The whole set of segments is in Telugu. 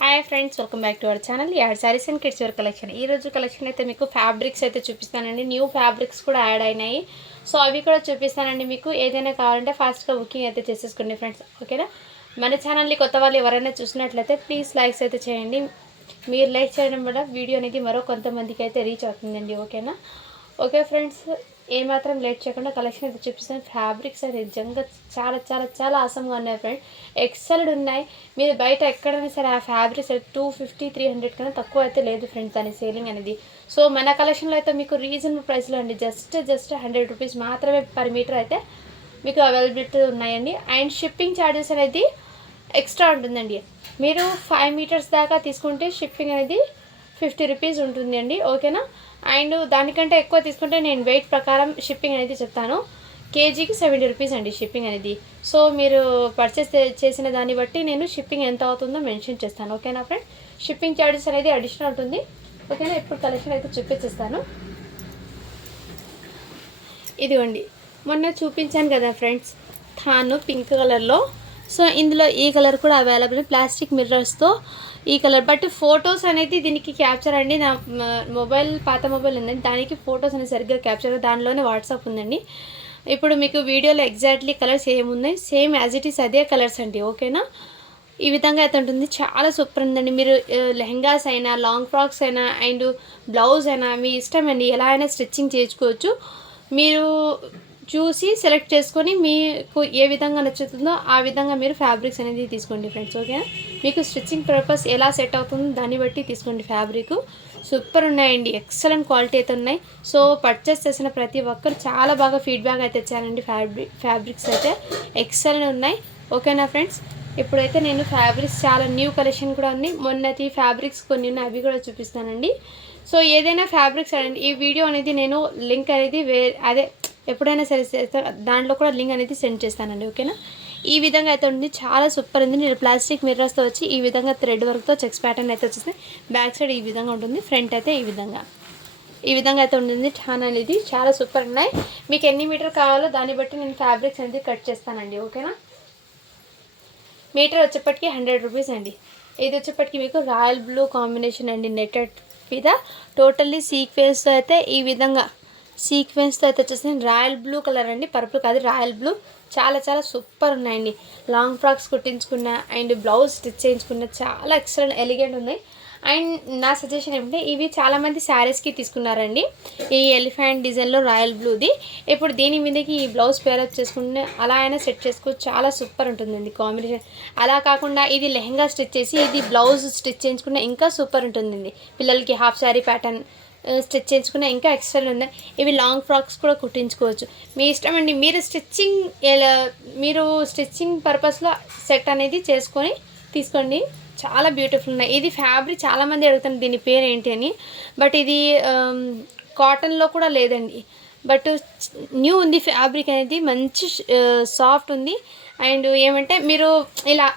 Hi friends welcome back to our channel add sarees and kids wear collection ఈ రోజు కలెక్షన్ అయితే మీకు ఫ్యాబ్రిక్స్ అయితే చూపిస్తానండి. న్యూ ఫ్యాబ్రిక్స్ కూడా యాడ్ అయినాయి. సో అవి కూడా చూపిస్తానండి మీకు. ఏదైనా కావాలంటే ఫాస్ట్గా బుకింగ్ అయితే చేసేసుకోండి ఫ్రెండ్స్ ఓకేనా మన ఛానల్ని కొత్త వాళ్ళు ఎవరైనా చూసినట్లయితే ప్లీజ్ లైక్స్ అయితే చేయండి. మీరు లైక్ చేయడం వల్ల వీడియో అనేది మరో కొంతమందికి అయితే రీచ్ అవుతుందండి. ఓకేనా ఓకే ఫ్రెండ్స్ ఏమాత్రం లేట్ చేయకుండా కలెక్షన్ అయితే చూపిస్తాను. ఫ్యాబ్రిక్స్ అయితే నిజంగా చాలా చాలా చాలా ఆసంగా ఉన్నాయి ఫ్రెండ్ ఎక్సలెంట్ ఉన్నాయి. మీరు బయట ఎక్కడైనా సరే ఆ fabrics two fifty three hundred కన్నా తక్కువ అయితే లేదు ఫ్రెండ్స్ దాని సేలింగ్ అనేది. సో మన కలెక్షన్లో అయితే మీకు రీజనబుల్ ప్రైస్లో అండి. జస్ట్ జస్ట్ హండ్రెడ్ రూపీస్ మాత్రమే పర్ మీటర్ అయితే మీకు అవైలబిలిటీ ఉన్నాయండి. అండ్ షిప్పింగ్ ఛార్జెస్ అనేది ఎక్స్ట్రా ఉంటుందండి. మీరు ఫైవ్ మీటర్స్ దాకా తీసుకుంటే షిప్పింగ్ అనేది ఫిఫ్టీ రూపీస్ ఉంటుంది అండి ఓకేనా అండ్ దానికంటే ఎక్కువ తీసుకుంటే నేను వెయిట్ ప్రకారం షిప్పింగ్ అనేది చెప్తాను. కేజీకి సెవెంటీ రూపీస్ అండి షిప్పింగ్ అనేది. సో మీరు పర్చేస్ చేసిన దాన్ని బట్టి నేను షిప్పింగ్ ఎంత అవుతుందో మెన్షన్ చేస్తాను. ఓకేనా ఫ్రెండ్ షిప్పింగ్ ఛార్జెస్ అనేది అడిషనల్ ఉంటుంది. ఓకేనా ఇప్పుడు కలెక్షన్ అయితే చూపించేస్తాను. ఇదిగోండి. మొన్న చూపించాను కదా ఫ్రెండ్స్ థాను పింక్ కలర్లో సో ఇందులో ఈ కలర్ కూడా అవైలబుల్ ప్లాస్టిక్ మిర్రర్స్తో ఈ కలర్. బట్ ఫొటోస్ అనేది దీనికి క్యాప్చర్ అండి. నా మొబైల్ పాత మొబైల్ ఉందండి. దానికి ఫొటోస్ అనేది సరిగ్గా క్యాప్చర్ దానిలోనే వాట్సాప్ ఉందండి. ఇప్పుడు మీకు వీడియోలో ఎగ్జాక్ట్లీ కలర్స్ ఏమున్నాయి సేమ్ యాజ్ ఇట్ ఈస్ అదే కలర్స్ అండి. ఓకేనా ఈ విధంగా అయితే ఉంటుంది. చాలా సూపర్ ఉందండి. మీరు లెహంగాస్ అయినా లాంగ్ ఫ్రాక్స్ అయినా అండ్ బ్లౌజ్ అయినా మీ ఇష్టం అండి. ఎలా అయినా స్టిచ్చింగ్ చేసుకోవచ్చు మీరు చూసి సెలెక్ట్ చేసుకొని మీకు ఏ విధంగా నచ్చుతుందో ఆ విధంగా మీరు ఫ్యాబ్రిక్స్ అనేది తీసుకోండి ఫ్రెండ్స్ ఓకేనా? మీకు స్టిచ్చింగ్ పర్పస్ ఎలా సెట్ అవుతుందో దాన్ని బట్టి తీసుకోండి ఫ్యాబ్రిక్. సూపర్ ఉన్నాయండి ఎక్సలెంట్ క్వాలిటీ అయితే ఉన్నాయి. సో పర్చేస్ చేసిన ప్రతి ఒక్కరు చాలా బాగా ఫీడ్బ్యాక్ అయితే ఇచ్చారండి ఫ్యాబ్రిక్ ఫ్యాబ్రిక్స్ అయితే. ఎక్సలెంట్ ఉన్నాయి ఓకేనా ఫ్రెండ్స్? ఇప్పుడైతే నేను ఫ్యాబ్రిక్స్ చాలా న్యూ కలెక్షన్ కూడా ఉంది. మొన్నటి ఫ్యాబ్రిక్స్ కొన్ని ఉన్నాయి అవి కూడా చూపిస్తానండి. సో ఏదైనా ఫ్యాబ్రిక్స్ అండి ఈ వీడియో అనేది నేను లింక్ అనేది వే అదే ఎప్పుడైనా సరే చేస్తా- దాంట్లో కూడా లింక్ అనేది సెండ్ చేస్తానండి ఓకేనా? ఈ విధంగా అయితే ఉంది చాలా సూపర్ ఉంది. నేను ప్లాస్టిక్ మిర్రర్స్తో వచ్చి ఈ విధంగా థ్రెడ్ వర్క్తో చెక్స్ ప్యాటర్న్ అయితే వచ్చేసి బ్యాక్ సైడ్ ఈ విధంగా ఉంటుంది ఫ్రంట్ అయితే ఈ విధంగా. ఈ విధంగా అయితే ఉంటుంది ఛానల్ ఇది చాలా సూపర్ ఉన్నాయి. మీకు ఎన్ని మీటర్ కావాలో దాన్ని బట్టి నేను ఫ్యాబ్రిక్స్ అనేది కట్ చేస్తానండి ఓకేనా? మీటర్ వచ్చేప్పటికి హండ్రెడ్ రూపీస్ అండి. ఇది వచ్చేప్పటికి మీకు రాయల్ బ్లూ కాంబినేషన్ అండి నెట్టెడ్ మీద. టోటల్లీ సీక్వెన్స్ అయితే ఈ విధంగా సీక్వెన్స్తో అయితే వచ్చేసి రాయల్ బ్లూ కలర్ అండి పర్పుల్ కాదు రాయల్ బ్లూ. చాలా చాలా సూపర్ ఉన్నాయండి. లాంగ్ ఫ్రాక్స్ కుట్టించుకున్న అండ్ బ్లౌజ్ స్టిచ్ చేయించుకున్న చాలా ఎక్సలెంట్ ఎలిగెంట్ ఉంది అండ్ నా సజెషన్ ఏమంటే ఇవి చాలామంది శారీస్కి తీసుకున్నారండి. ఈ ఎలిఫెంట్ డిజైన్లో రాయల్ బ్లూది ఇప్పుడు దీని మీదకి ఈ బ్లౌజ్ పేరప్ చేసుకుంటే అలా అయినా సెట్ చేసుకోవచ్చు చాలా సూపర్ ఉంటుందండి కాంబినేషన్ అలా కాకుండా ఇది లెహంగా స్టిచ్ చేసి ఇది బ్లౌజ్ స్టిచ్ చేయించుకున్న ఇంకా సూపర్ ఉంటుందండి. పిల్లలకి హాఫ్ శారీ ప్యాటర్న్ స్టిచ్ చేయించుకున్న ఇంకా ఎక్స్ట్రా ఉన్నాయి. ఇవి లాంగ్ ఫ్రాక్స్ కూడా కుట్టించుకోవచ్చు. మీ ఇష్టం అండి మీరు స్టిచ్చింగ్ ఎలా మీరు స్టిచ్చింగ్ పర్పస్లో సెట్ అనేది చేసుకొని తీసుకోండి. చాలా బ్యూటిఫుల్ ఉన్నాయి. ఇది ఫ్యాబ్రిక్ చాలామంది అడుగుతారు దీని పేరు ఏంటి అని. బట్ ఇది కాటన్లో కూడా లేదండి. బట్ న్యూ ఉంది ఫ్యాబ్రిక్ అనేది మంచి సాఫ్ట్ ఉంది. అండ్ ఏమంటే మీరు ఇలా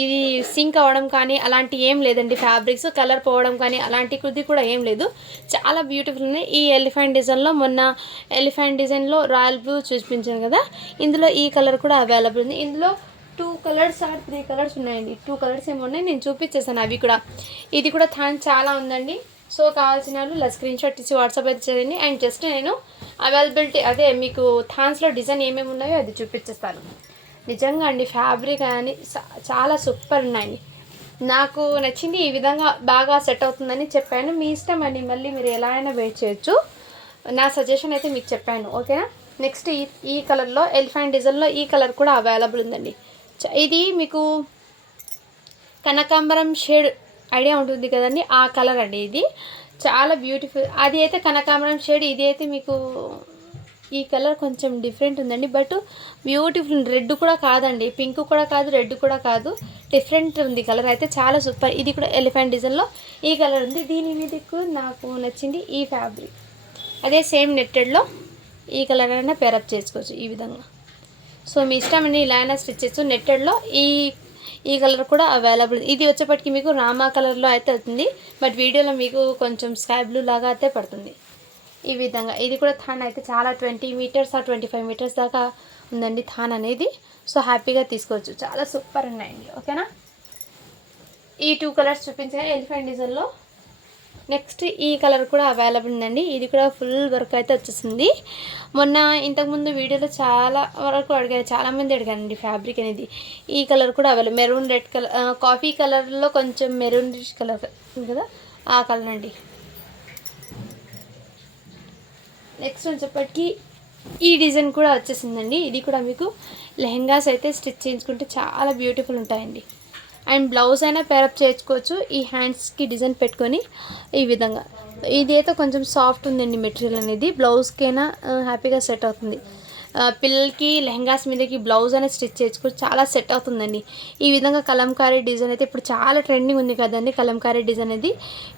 ఇది సింక్ అవ్వడం కానీ అలాంటి ఏం లేదండి ఫ్యాబ్రిక్స్. కలర్ పోవడం కానీ అలాంటి కుది కూడా ఏం లేదు. చాలా బ్యూటిఫుల్ ఉన్నాయి. ఈ ఎలిఫెంట్ డిజైన్లో మొన్న ఎలిఫెంట్ డిజైన్లో రాయల్ బ్లూ చూపించాను కదా. ఇందులో ఈ కలర్ కూడా అవైలబుల్ ఉంది. ఇందులో two colours or three colours ఉన్నాయండి. టూ కలర్స్ ఏమో ఉన్నాయి. నేను చూపించేసాను అవి కూడా. ఇది కూడా థాన్ చాలా ఉందండి. సో కావాల్సిన వాళ్ళు స్క్రీన్ షాట్ ఇచ్చి వాట్సాప్ అయితే చేయండి. అండ్ జస్ట్ నేను అవైలబిలిటీ అదే మీకు థాన్స్లో డిజైన్ ఏమేమి ఉన్నాయో అది చూపించేస్తాను. నిజంగా అండి ఫ్యాబ్రిక్ అని చాలా సూపర్ ఉన్నాయండి. నాకు నచ్చింది ఈ విధంగా బాగా సెట్ అవుతుందని చెప్పాను. మీ ఇష్టం అండి మళ్ళీ మీరు ఎలా అయినా వెయిట్ చేయొచ్చు. నా సజెషన్ అయితే మీకు చెప్పాను ఓకేనా నెక్స్ట్ ఈ ఈ కలర్లో ఎలిఫెంట్ డిజైన్లో ఈ కలర్ కూడా అవైలబుల్ ఉందండి. చ- ఇది మీకు కనకాంబరం షేడ్ ఐడియా ఉంటుంది కదండి ఆ కలర్ అండి ఇది. చాలా బ్యూటిఫుల్ అది అయితే కనకాంబరం షేడ్ ఇది అయితే మీకు ఈ కలర్ కొంచెం డిఫరెంట్ ఉందండి. బట్ బ్యూటిఫుల్ రెడ్ కూడా కాదండి. పింక్ కూడా కాదు రెడ్ కూడా కాదు. డిఫరెంట్ ఉంది కలర్. అయితే చాలా సూపర్. ఇది కూడా ఎలిఫెంట్ డిజైన్లో ఈ కలర్ ఉంది. దీని మీదకు నాకు నచ్చింది ఈ ఫ్యాబ్రిక్. అదే సేమ్ నెట్టెడ్లో ఈ కలర్ అయినా పేరప్ చేసుకోవచ్చు ఈ విధంగా. సో మీ ఇష్టం అండి ఇలా అయినా స్టిచ్ చేస్తూ నెట్టెడ్లో ఈ ఈ కలర్ కూడా అవైలబుల్. ఇది వచ్చేప్పటికి మీకు రామా కలర్లో అయితే అవుతుంది. బట్ వీడియోలో మీకు కొంచెం స్కై బ్లూ లాగా అయితే పడుతుంది. ఈ విధంగా. ఇది కూడా థాన్ అయితే చాలా ట్వంటీ మీటర్స్ ఆ ట్వంటీ ఫైవ్ మీటర్స్ దాకా ఉందండి థాన్ అనేది. సో హ్యాపీగా తీసుకోవచ్చు. చాలా సూపర్ ఉన్నాయండి. ఓకేనా? ఈ టూ కలర్స్ చూపించిన ఎలిఫెంట్ డిజైన్లో నెక్స్ట్ ఈ కలర్ కూడా అవైలబుల్ ఉందండి. ఇది కూడా ఫుల్ వర్క్ అయితే వచ్చేసింది. మొన్న ఇంతకుముందు వీడియోలో చాలా వరకు అడిగారు. చాలామంది అడిగారండి ఫ్యాబ్రిక్ అనేది. ఈ కలర్ కూడా available. Maroon red colour coffee కలర్లో కొంచెం మెరూన్ రిష్ కలర్ కదా? ఆ కలర్ అండి. నెక్స్ట్ వచ్చేప్పటికి ఈ డిజైన్ కూడా వచ్చేసిందండి. ఇది కూడా మీకు లెహెంగాస్ అయితే స్టిచ్ చేయించుకుంటే చాలా బ్యూటిఫుల్ ఉంటాయండి. అండ్ బ్లౌజ్ అయినా పేరప్ చేసుకోవచ్చు ఈ హ్యాండ్స్కి డిజైన్ పెట్టుకొని ఈ విధంగా. ఇది అయితే కొంచెం సాఫ్ట్ ఉందండి మెటీరియల్ అనేది. బ్లౌజ్కైనా హ్యాపీగా సెట్ అవుతుంది. పిల్లలకి లెహంగాస్ మీదకి బ్లౌజ్ అనేది స్టిచ్ చేసుకుని చాలా సెట్ అవుతుందండి. ఈ విధంగా కలంకారీ డిజైన్ అయితే ఇప్పుడు చాలా ట్రెండింగ్ ఉంది కదండి. కలంకారీ డిజైన్ అనేది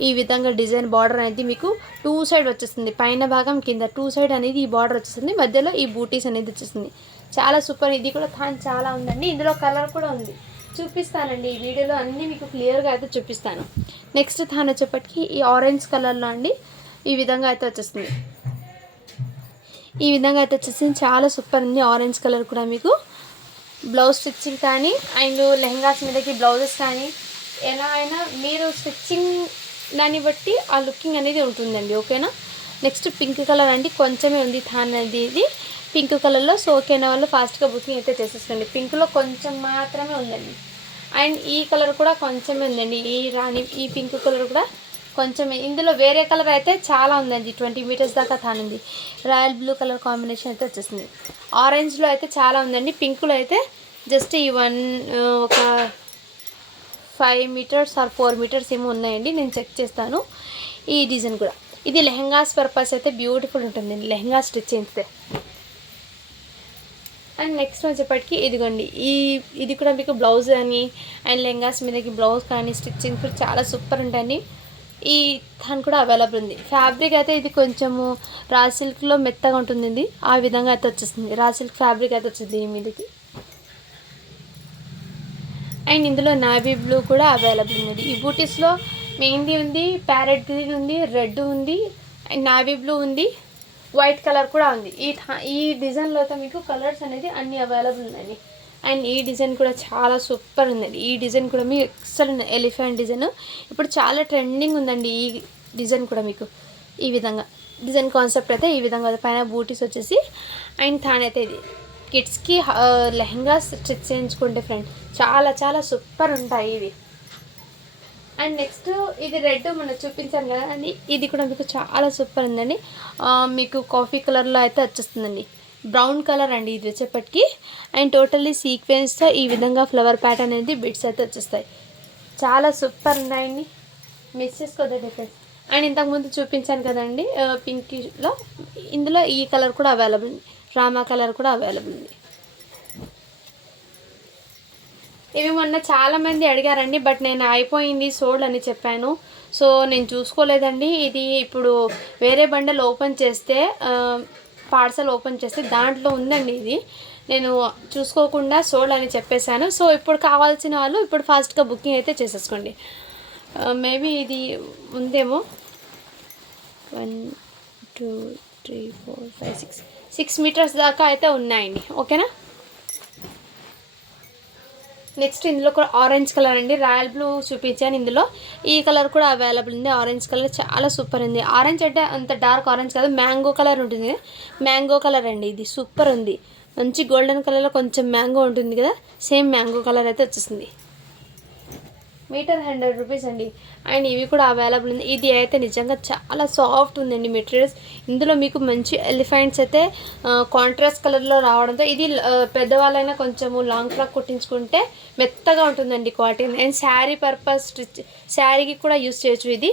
ఈ విధంగా డిజైన్ బార్డర్ అనేది మీకు టూ సైడ్ వచ్చేస్తుంది. పైన భాగం కింద టూ సైడ్ అనేది ఈ బార్డర్ వచ్చేస్తుంది. మధ్యలో ఈ బూటీస్ అనేది వచ్చేస్తుంది. చాలా సూపర్ ఇది కూడా థాన్ చాలా ఉందండి. ఇందులో కలర్ కూడా ఉంది. చూపిస్తానండి. ఈ వీడియోలో అన్నీ మీకు క్లియర్గా అయితే చూపిస్తాను. నెక్స్ట్ థాన్ వచ్చేప్పటికి ఈ ఆరెంజ్ కలర్లో అండి. ఈ విధంగా అయితే వచ్చేస్తుంది. ఈ విధంగా అయితే వచ్చేసింది చాలా సూపర్ ఉంది. ఆరెంజ్ కలర్ కూడా మీకు. బ్లౌజ్ స్టిచ్చింగ్ కానీ అండ్ లెహంగాస్ మీదకి బ్లౌజెస్ కానీ ఎలా అయినా మీరు స్టిచ్చింగ్ దాన్ని బట్టి ఆ లుకింగ్ అనేది ఉంటుందండి. ఓకేనా నెక్స్ట్ పింక్ కలర్ అండి. కొంచెమే ఉంది థాన్ అనేది. ఇది పింక్ కలర్లో సో ఓకేనా వాళ్ళు ఫాస్ట్గా బుకింగ్ అయితే చేసేసుకోండి. పింక్లో కొంచెం మాత్రమే ఉందండి. అండ్ ఈ కలర్ కూడా కొంచెమే ఉందండి. ఈ రాణి ఈ పింక్ కలర్ కూడా కొంచెమే ఇందులో వేరే కలర్ అయితే చాలా ఉందండి. ట్వంటీ మీటర్స్ దాకా తానుంది. రాయల్ బ్లూ కలర్ కాంబినేషన్ అయితే వచ్చేసింది. ఆరెంజ్లో అయితే చాలా ఉందండి. పింక్లో అయితే జస్ట్ ఈ వన్ ఒక five meters or four meters ఏమో ఉన్నాయండి. నేను చెక్ చేస్తాను. ఈ డిజైన్ కూడా. ఇది లెహంగాస్ పర్పస్ అయితే బ్యూటిఫుల్ ఉంటుందండి లెహంగా స్టిచ్ చేస్తే. అండ్ నెక్స్ట్ వచ్చేప్పటికి ఇదిగోండి. ఈ ఇది కూడా మీకు బ్లౌజ్ కానీ అండ్ లెహంగాస్ మీదకి బ్లౌజ్ కానీ స్టిచ్చింగ్ కూడా చాలా సూపర్ ఉంటాయండి. ఈ దాని కూడా అవైలబుల్ ఉంది. ఫ్యాబ్రిక్ అయితే ఇది కొంచెము రా సిల్క్లో మెత్తగా ఉంటుంది ఇది ఆ విధంగా అయితే వచ్చేస్తుంది. రా సిల్క్ ఫ్యాబ్రిక్ అయితే వచ్చింది ఈ మీదకి. అండ్ ఇందులో నావీ బ్లూ కూడా అవైలబుల్ ఉంది ఈ బూటీస్లో మెహందీ ఉంది ప్యారెట్ గ్రీన్ ఉంది రెడ్ ఉంది అండ్ నావీ బ్లూ ఉంది వైట్ కలర్ కూడా ఉంది. ఈ ఈ డిజైన్లో అయితే మీకు కలర్స్ అనేది అన్ని అవైలబుల్ ఉన్నాయి. అండ్ ఈ డిజైన్ కూడా చాలా సూపర్ ఉందండి. ఈ డిజైన్ కూడా మీకు అసలు ఎలిఫెంట్ డిజైన్. ఇప్పుడు చాలా ట్రెండింగ్ ఉందండి ఈ డిజైన్ కూడా మీకు. ఈ విధంగా. డిజైన్ కాన్సెప్ట్ అయితే ఈ విధంగా పైన బూటీస్ వచ్చేసి అండ్ థాన్ అయితే ఇది. కిడ్స్కి లెహంగా స్టిచ్ చేయించుకుంటే ఫ్రెండ్ చాలా చాలా సూపర్ ఉంటాయి ఇవి. అండ్ నెక్స్ట్ ఇది రెడ్ మనం చూపించాను కదా అండి. ఇది కూడా మీకు చాలా సూపర్ ఉందండి. మీకు కాఫీ కలర్లో అయితే వచ్చేస్తుందండి. బ్రౌన్ కలర్ అండి ఇది వచ్చేప్పటికి అండ్ టోటల్లీ సీక్వెన్స్తో ఈ విధంగా ఫ్లవర్ ప్యాటర్న్ అనేది బిట్స్ అయితే వచ్చేస్తాయి. చాలా సూపర్ ఉన్నాయండి. మిస్ చేసుకోవద్దు డిఫరెన్స్. అండ్ ఇంతకుముందు చూపించాను కదండి పింక్లో. ఇందులో ఈ కలర్ కూడా అవైలబుల్ ఉంది. రామా కలర్ కూడా అవైలబుల్ ఉంది. ఇవి మొన్న చాలామంది అడిగారండి బట్ నేను అయిపోయింది సోల్డ్ అని చెప్పాను. సో నేను చూసుకోలేదండి. ఇది ఇప్పుడు వేరే బండలు ఓపెన్ చేస్తే పార్సల్ ఓపెన్ చేస్తే దాంట్లో ఉందండి ఇది. నేను చూసుకోకుండా సోల్డ్ అని చెప్పేశాను. సో ఇప్పుడు కావాల్సిన వాళ్ళు ఇప్పుడు ఫాస్ట్గా బుకింగ్ అయితే చేసేసుకోండి. మేబీ ఇది ఉందేమో? One two three four five six six meters దాకా అయితే ఉన్నాయండి. ఓకేనా? నెక్స్ట్ ఇందులో కూడా ఆరెంజ్ కలర్ అండి. రాయల్ బ్లూ చూపించాను ఇందులో. ఈ కలర్ కూడా అవైలబుల్ ఉంది. ఆరెంజ్ కలర్ చాలా సూపర్ ఉంది. ఆరెంజ్ అంటే అంత డార్క్ ఆరెంజ్ కాదు. మ్యాంగో కలర్ ఉంటుంది. మ్యాంగో కలర్ అండి ఇది. సూపర్ ఉంది. మంచి గోల్డెన్ కలర్లో కొంచెం మ్యాంగో ఉంటుంది కదా. సేమ్ మ్యాంగో కలర్ అయితే వచ్చేసింది. మీటర్ హండ్రెడ్ రూపీస్ అండి. అండ్ ఇవి కూడా అవైలబుల్ ఉంది. ఇది అయితే నిజంగా చాలా సాఫ్ట్ ఉందండి మెటీరియల్స్ ఇందులో మీకు మంచి ఎలిఫెంట్స్ అయితే కాంట్రాస్ట్ కలర్లో రావడంతో ఇది పెద్దవాళ్ళైనా కొంచెము లాంగ్ ఫ్రాక్ కుట్టించుకుంటే మెత్తగా ఉంటుందండి cotton and sari purpose stitch శారీకి కూడా యూస్ చేయొచ్చు ఇది.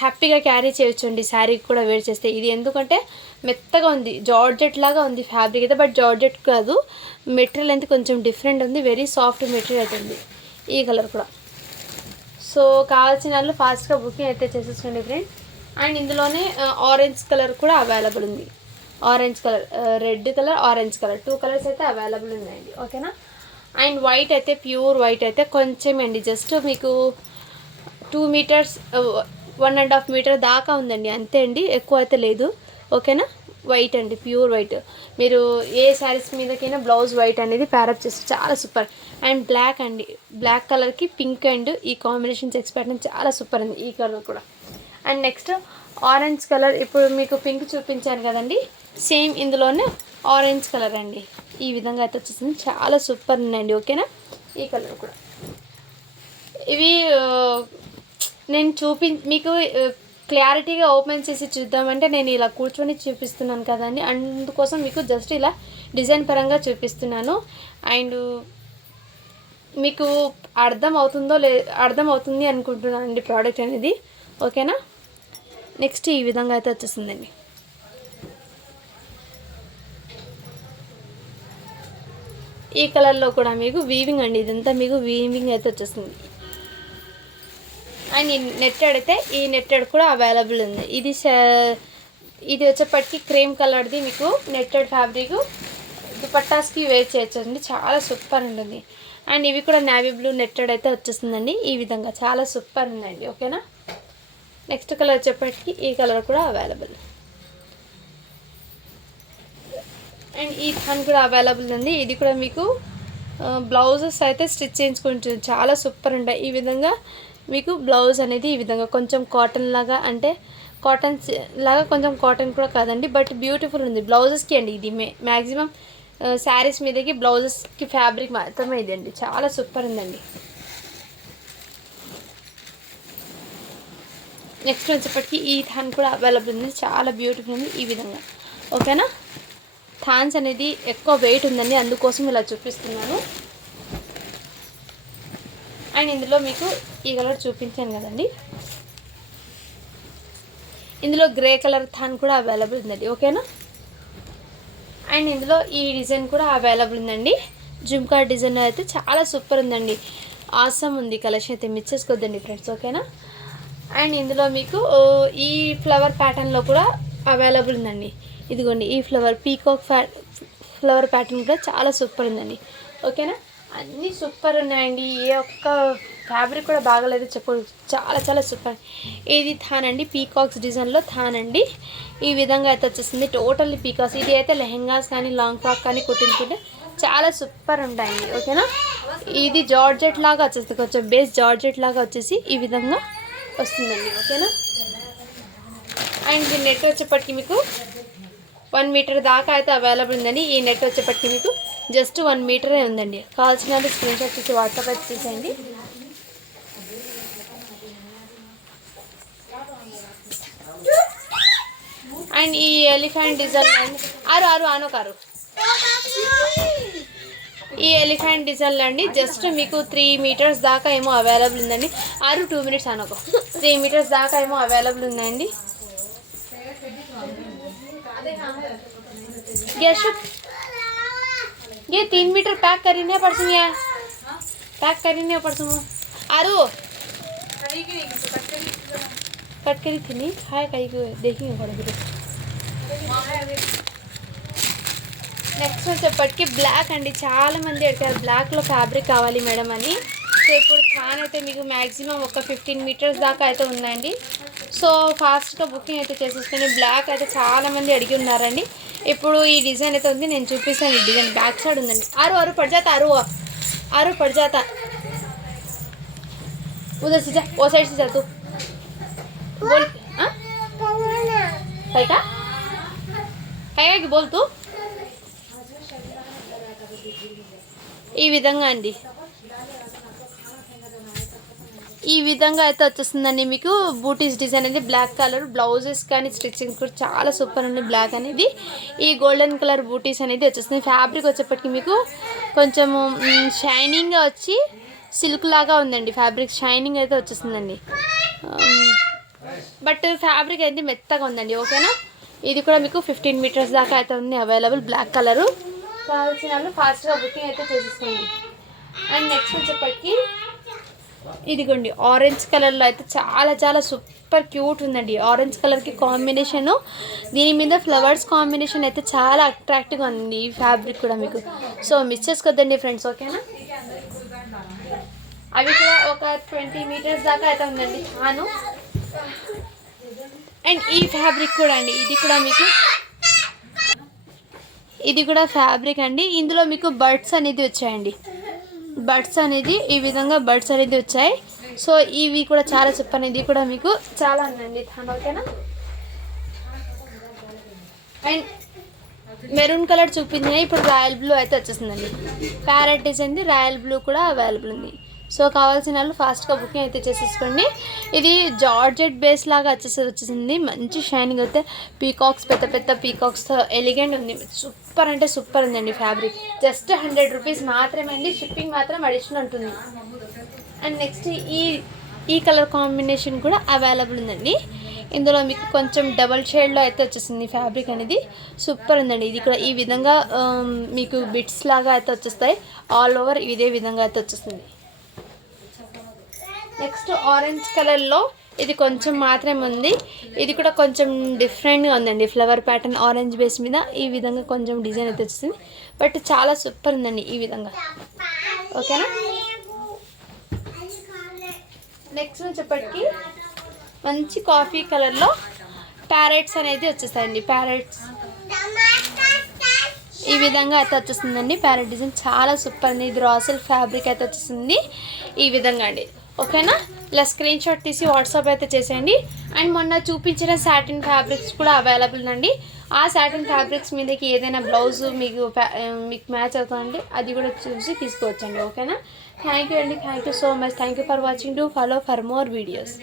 హ్యాపీగా క్యారీ చేయొచ్చు అండి శారీకి కూడా వేర్ చేస్తే. ఇది ఎందుకంటే మెత్తగా ఉంది. జార్జెట్ లాగా ఉంది ఫ్యాబ్రిక్ అయితే బట్ జార్జెట్ కాదు. మెటీరియల్ అయితే కొంచెం డిఫరెంట్ ఉంది. వెరీ సాఫ్ట్ మెటీరియల్ అయితే ఉంది. ఈ కలర్ కూడా. సో కావాల్సిన వాళ్ళు ఫాస్ట్గా బుకింగ్ అయితే చేసేసుకోండి ఫ్రెండ్. అండ్ ఇందులోనే ఆరెంజ్ కలర్ కూడా అవైలబుల్ ఉంది. Orange colour red colour orange colour. Two colours అయితే అవైలబుల్ ఉన్నాయండి. ఓకేనా? అండ్ వైట్ అయితే ప్యూర్ వైట్ అయితే కొంచెం అండి. జస్ట్ మీకు two meters one and half meter దాకా ఉందండి. అంతే అండి. ఎక్కువ అయితే లేదు. ఓకేనా? వైట్ అండి ప్యూర్ వైట్. మీరు ఏ శారీస్ మీదకైనా బ్లౌజ్ వైట్ అనేది ప్యారప్ చేస్తే చాలా సూపర్ అండ్ బ్లాక్ అండి బ్లాక్ కలర్కి పింక్ అండ్ ఈ కాంబినేషన్స్ ఎక్స్పెక్ట్ చాలా సూపర్ అండి ఈ కలర్ కూడా. అండ్ నెక్స్ట్ ఆరెంజ్ కలర్ ఇప్పుడు మీకు పింక్ చూపించాను కదండి. సేమ్ ఇందులోనే ఆరెంజ్ కలర్ అండి. ఈ విధంగా అయితే వచ్చేసింది. చాలా సూపర్ ఉందండి ఓకేనా ఈ కలర్ కూడా. ఇవి నేను చూపి మీకు క్లారిటీగా ఓపెన్ చేసి చూద్దామంటే నేను ఇలా కూర్చొని చూపిస్తున్నాను కదండి. అందుకోసం మీకు జస్ట్ ఇలా డిజైన్ పరంగా చూపిస్తున్నాను. అండ్ మీకు అర్థం అవుతుందో లే అర్థం అవుతుంది అనుకుంటున్నాను అండి ప్రోడక్ట్ అనేది. ఓకేనా? నెక్స్ట్ ఈ విధంగా అయితే వచ్చేసిందండి. ఈ కలర్లో కూడా మీకు వీవింగ్ అండి. ఇదంతా మీకు వీవింగ్ అయితే వచ్చేసింది. అండ్ ఈ నెట్టెడ్ అయితే ఈ నెట్టెడ్ కూడా అవైలబుల్ ఉంది. ఇది ఇది వచ్చేప్పటికి క్రీమ్ కలర్ది మీకు నెట్టెడ్ ఫ్యాబ్రిక్ దుపట్టాస్కి వేర్ చేయొచ్చండి చాలా సూపర్ ఉంటుంది. అండ్ ఇవి కూడా నావీ బ్లూ నెట్టెడ్ అయితే వచ్చేస్తుందండి. ఈ విధంగా చాలా సూపర్ ఉందండి. ఓకేనా? నెక్స్ట్ కలర్ వచ్చేప్పటికి ఈ కలర్ కూడా అవైలబుల్. అండ్ ఈ థాన్ కూడా అవైలబుల్ ఉంది. ఇది కూడా మీకు బ్లౌజెస్ అయితే స్టిచ్ చేయించుకుంటుంది. చాలా సూపర్ ఉంటాయి. ఈ విధంగా మీకు బ్లౌజ్ అనేది ఈ విధంగా కొంచెం కాటన్ లాగా అంటే కాటన్ లాగా కొంచెం కాటన్ కూడా కాదండి బట్ బ్యూటిఫుల్ ఉంది. బ్లౌజెస్కి అండి ఇది మే మ్యాక్సిమం శారీస్ మీదకి బ్లౌజెస్కి ఫ్యాబ్రిక్ మాత్రమే ఇది అండి చాలా సూపర్ ఉందండి. నెక్స్ట్ వచ్చేప్పటికి ఈ థాన్ కూడా అవైలబుల్ ఉంది. చాలా బ్యూటిఫుల్ ఉంది ఈ విధంగా. ఓకేనా థాన్స్ అనేది ఎక్కువ వెయిట్ ఉందండి. అందుకోసం ఇలా చూపిస్తున్నాను. అండ్ ఇందులో మీకు ఈ కలర్ చూపించాను కదండి. ఇందులో గ్రే కలర్ థాన్ కూడా అవైలబుల్ ఉందండి ఓకేనా? అండ్ ఇందులో ఈ డిజైన్ కూడా అవైలబుల్ ఉందండి. జుమ్కా డిజైన్ అయితే చాలా సూపర్ ఉందండి. ఆసమ్ ఉంది కలెక్షన్ అయితే మిస్ చేసుకోవద్దండి ఫ్రెండ్స్ ఓకేనా? అండ్ ఇందులో మీకు ఈ ఫ్లవర్ ప్యాటర్న్లో కూడా అవైలబుల్ ఉందండి. ఇదిగోండి ఈ ఫ్లవర్ పీకాక్ ఫ్యా ఫ్లవర్ ప్యాటర్న్ కూడా చాలా సూపర్ ఉందండి ఓకేనా? అన్నీ సూపర్ ఉన్నాయండి ఏ ఒక్క ఫ్యాబ్రిక్ కూడా బాగలేదు చెప్పు. చాలా చాలా సూపర్. ఇది థానండి? పీకాక్స్ డిజైన్లో థానండి. ఈ విధంగా అయితే వచ్చేసింది. Totally peacocks. ఇది అయితే లెహెంగాస్ కానీ లాంగ్ ఫ్రాక్ కానీ కుట్టించుకుంటే చాలా సూపర్ ఉంటాయండి. ఓకేనా? ఇది జార్జెట్ లాగా వచ్చేస్తుంది కొంచెం బేస్ జార్జెట్ లాగా వచ్చేసి ఈ విధంగా వస్తుందండి. ఓకేనా? అండ్ ఈ నెట్ వచ్చేప్పటికి మీకు వన్ మీటర్ దాకా అయితే అవైలబుల్ ఉందండి. ఈ నెట్ వచ్చేప్పటికి మీకు జస్ట్ వన్ మీటరే ఉందండి. కావాల్సిన స్క్రీన్ షాట్ తీసి వాట్సాప్ అయితే చేసేయండి అండ్ ఈ ఎలిఫెంట్ డిజైన్ అండి ఆరు ఆరు ఆనో కారు ఈ ఎలిఫెంట్ డిజైన్లో అండి జస్ట్ మీకు త్రీ మీటర్స్ దాకా ఏమో అవైలబుల్ ఉందండి ఆరు టూ మినిట్స్ అనుకో త్రీ మీటర్స్ దాకా ఏమో అవైలబుల్ ఉందండి ये शुभ ये तीन मीटर पैक करीने परसों ये पैक करीने परसों आरू कट करी थी नहीं हाय कहीं को देखेंगे थोड़ा फिर నెక్స్ట్ వచ్చేప్పటికి బ్లాక్ అండి. చాలామంది అడిగారు బ్లాక్లో ఫ్యాబ్రిక్ కావాలి మేడం అని. సో ఇప్పుడు ఫ్యాన్ అయితే మీకు మ్యాక్సిమం ఒక ఫిఫ్టీన్ మీటర్స్ దాకా అయితే ఉందండి. సో ఫాస్ట్గా బుకింగ్ అయితే చేసేసుకొని బ్లాక్ అయితే చాలామంది అడిగి ఉన్నారండి. ఇప్పుడు ఈ డిజైన్ అయితే ఉంది నేను చూపిస్తాను ఈ డిజైన్ బ్యాక్ సైడ్ ఉందండి. ఆరు ఆరు పడిజాత ఆరు ఆరు పడిజాత. ఉదా సిజా ఓ సైడ్ సిజా తూ. పైకా? काय का काय का बोल तू ఈ విధంగా అండి ఈ విధంగా అయితే వచ్చేస్తుందండి మీకు బూటీస్ డిజైన్ అనేది బ్లాక్ కలర్ బ్లౌజెస్ కానీ స్టిచ్చింగ్ కూడా చాలా సూపర్ ఉంది బ్లాక్ అనేది ఈ గోల్డెన్ కలర్ బూటీస్ అనేది వచ్చేస్తుంది ఫ్యాబ్రిక్ వచ్చేప్పటికి మీకు కొంచెము షైనింగ్గా వచ్చి సిల్క్ లాగా ఉందండి ఫ్యాబ్రిక్ షైనింగ్ అయితే వచ్చేస్తుందండి బట్ ఫ్యాబ్రిక్ అయితే మెత్తగా ఉందండి ఓకేనా ఇది కూడా మీకు ఫిఫ్టీన్ మీటర్స్ దాకా అయితే ఉంది అవైలబుల్ బ్లాక్ కలరు కావాల్సిన వాళ్ళు ఫాస్ట్గా బుకింగ్ అయితే చేసేసుకోండి. అండ్ నెక్స్ట్ వచ్చేప్పటికి ఇదిగోండి ఆరెంజ్ కలర్లో అయితే చాలా చాలా సూపర్ క్యూట్ ఉందండి. ఆరెంజ్ కలర్కి కాంబినేషను దీని మీద ఫ్లవర్స్ కాంబినేషన్ అయితే చాలా అట్రాక్టివ్గా ఉంది ఈ ఫ్యాబ్రిక్ కూడా మీకు. సో మిస్ చేసుకోద్దండి ఫ్రెండ్స్ ఓకేనా అవి కూడా ఒక ట్వంటీ మీటర్స్ దాకా అయితే ఉందండి. తాను అండ్ ఈ ఫ్యాబ్రిక్ కూడా అండి. ఇది కూడా మీకు ఇది కూడా ఫ్యాబ్రిక్ అండి. ఇందులో మీకు బర్డ్స్ అనేది వచ్చాయండి. బర్డ్స్ అనేది ఈ విధంగా బర్డ్స్ అనేది వచ్చాయి. సో ఇవి కూడా చాలా చెప్పాను. ఇది కూడా మీకు చాలా ఉందండి ఓకేనా? అండ్ మెరూన్ కలర్ చూపించిన ఇప్పుడు రాయల్ బ్లూ అయితే వచ్చేసిందండి. ప్యారెట్ డిజైన్ది రాయల్ బ్లూ కూడా అవైలబుల్ ఉంది. సో కావాల్సిన వాళ్ళు ఫాస్ట్గా బుకింగ్ అయితే చేసేసుకోండి. ఇది జార్జెట్ బేస్ లాగా వచ్చేసి వచ్చేసింది. మంచి షైనింగ్ అయితే పీకాక్స్ పెద్ద పెద్ద పీకాక్స్తో ఎలిగెంట్ ఉంది. సూపర్ అంటే సూపర్ ఉందండి ఫ్యాబ్రిక్. జస్ట్ హండ్రెడ్ రూపీస్ మాత్రమే అండి. షిప్పింగ్ మాత్రం అడిషనల్ ఉంటుంది. అండ్ నెక్స్ట్ ఈ ఈ కలర్ కాంబినేషన్ కూడా అవైలబుల్ ఉందండి. ఇందులో మీకు కొంచెం డబల్ షేడ్లో అయితే వచ్చేసింది ఫ్యాబ్రిక్ అనేది. సూపర్ ఉందండి. ఇది కూడా ఈ విధంగా మీకు బిట్స్ లాగా అయితే వచ్చేస్తాయి. ఆల్ ఓవర్ ఇదే విధంగా అయితే వచ్చేస్తుంది. నెక్స్ట్ ఆరెంజ్ కలర్లో ఇది కొంచెం మాత్రమే ఉంది. ఇది కూడా కొంచెం డిఫరెంట్గా ఉందండి. ఫ్లవర్ ప్యాటర్న్ ఆరెంజ్ బేస్ మీద ఈ విధంగా కొంచెం డిజైన్ అయితే వచ్చింది బట్ చాలా సూపర్ ఉందండి ఈ విధంగా. ఓకేనా నెక్స్ట్ వచ్చేప్పటికి మంచి కాఫీ కలర్లో ప్యారెట్స్ అనేది వచ్చేస్తాయండి. ప్యారెట్స్ ఈ విధంగా అయితే వచ్చేస్తుందండి. ప్యారెట్ డిజైన్ చాలా సూపర్ అండి. ఇది రాసల్ ఫ్యాబ్రిక్ అయితే వచ్చేసింది. ఈ విధంగా అండి. ఓకేనా? ఇలా స్క్రీన్ షాట్ తీసి వాట్సాప్ అయితే చేసేయండి. అండ్ మొన్న చూపించిన సాటిన్ ఫ్యాబ్రిక్స్ కూడా అవైలబుల్ అండి ఆ సాటిన్ ఫ్యాబ్రిక్స్ మీదకి ఏదైనా బ్లౌజ్ మీకు మీకు మ్యాచ్ అవుతుందండి అది కూడా చూసి తీసుకోవచ్చండి. ఓకేనా? థ్యాంక్ యూ అండి. Thank you so much thank you for watching to follow for more videos